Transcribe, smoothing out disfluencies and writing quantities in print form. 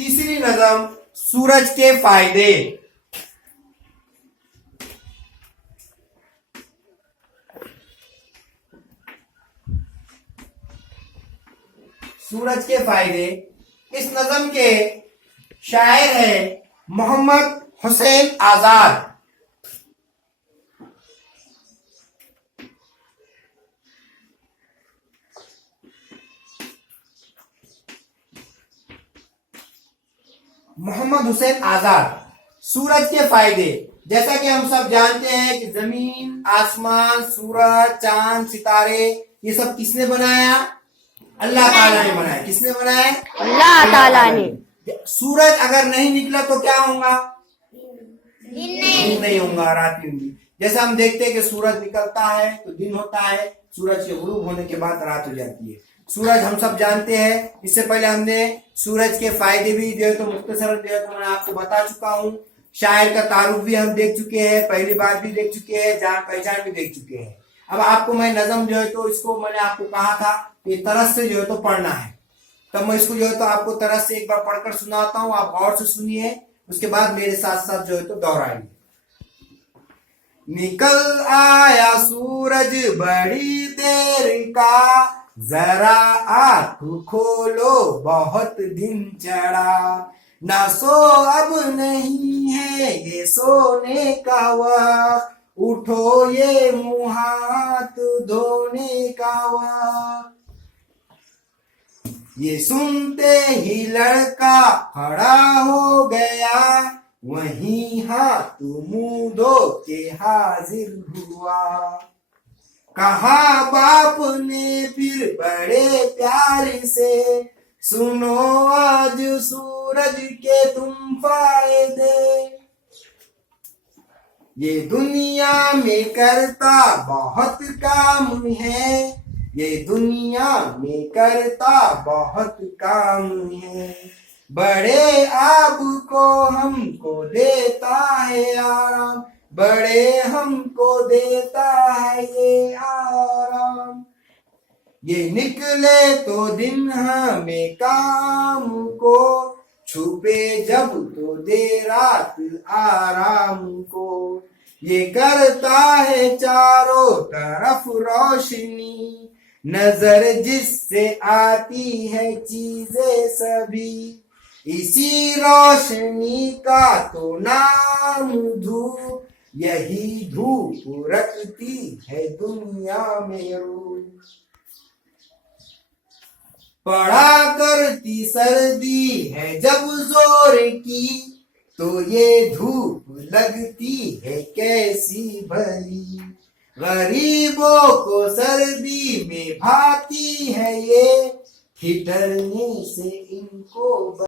तीसरी नज़म सूरज के फायदे। सूरज के फायदे। इस नज़म के शायर है मोहम्मद हुसैन आजाद। मोहम्मद हुसैन आजाद। सूरज के फायदे। जैसा कि हम सब जानते हैं कि जमीन, आसमान, सूरज, चांद, सितारे, ये सब किसने बनाया? अल्लाह ताला ने बनाया। किसने बनाया? अल्लाह ताला ने। सूरज अगर नहीं निकला तो क्या होगा? दिन नहीं होगा, रात होगी। जैसा हम देखते हैं कि सूरज निकलता है तो दिन होता है, सूरज के गुरूब होने के बाद रात हो जाती है। सूरज हम सब जानते हैं। इससे पहले हमने सूरज के फायदे भी जो है तो मुख्तसरन जो है तो मैं आपको बता चुका हूँ। शायर का तारुफ भी हम देख चुके हैं, पहली बात भी देख चुके हैं, जान पहचान भी देख चुके हैं। अब आपको मैं नज़म जो है तो इसको मैंने आपको कहा था कि तरस से जो है तो पढ़ना है, तब मैं इसको जो है तो आपको तरस से एक बार पढ़कर सुनाता हूँ। आप गौर से सुनिए, उसके बाद मेरे साथ साथ जो है तो दोहराइए। निकल आया सूरज बड़ी देर का, जरा आँख खोलो बहुत दिन चढ़ा। ना सो अब नहीं है ये सोने का वक्त, उठो ये मुँह हाथ धोने का वक्त। ये सुनते ही लड़का खड़ा हो गया, वहीं हाथ मुंह धो के हाजिर हुआ। कहा बाप ने फिर बड़े प्यार से, सुनो आज सूरज के तुम फायदे। ये दुनिया में करता बहुत काम है, ये दुनिया में करता बहुत काम है। बड़े आब को हमको देता है आराम, बड़े हमको देता है ये आराम। ये निकले तो दिन हमें काम को, छुपे जब तो दे रात आराम को। ये करता है चारों तरफ रोशनी, नजर जिससे आती है चीजें सभी। इसी रोशनी का तो नाम धूप, यही धूप रखती है दुनिया में रूप। पड़ा करती सर्दी है जब जोर की, तो ये धूप लगती है कैसी भली। गरीबों को सर्दी में भाती है ये, ठिठुरने से इनको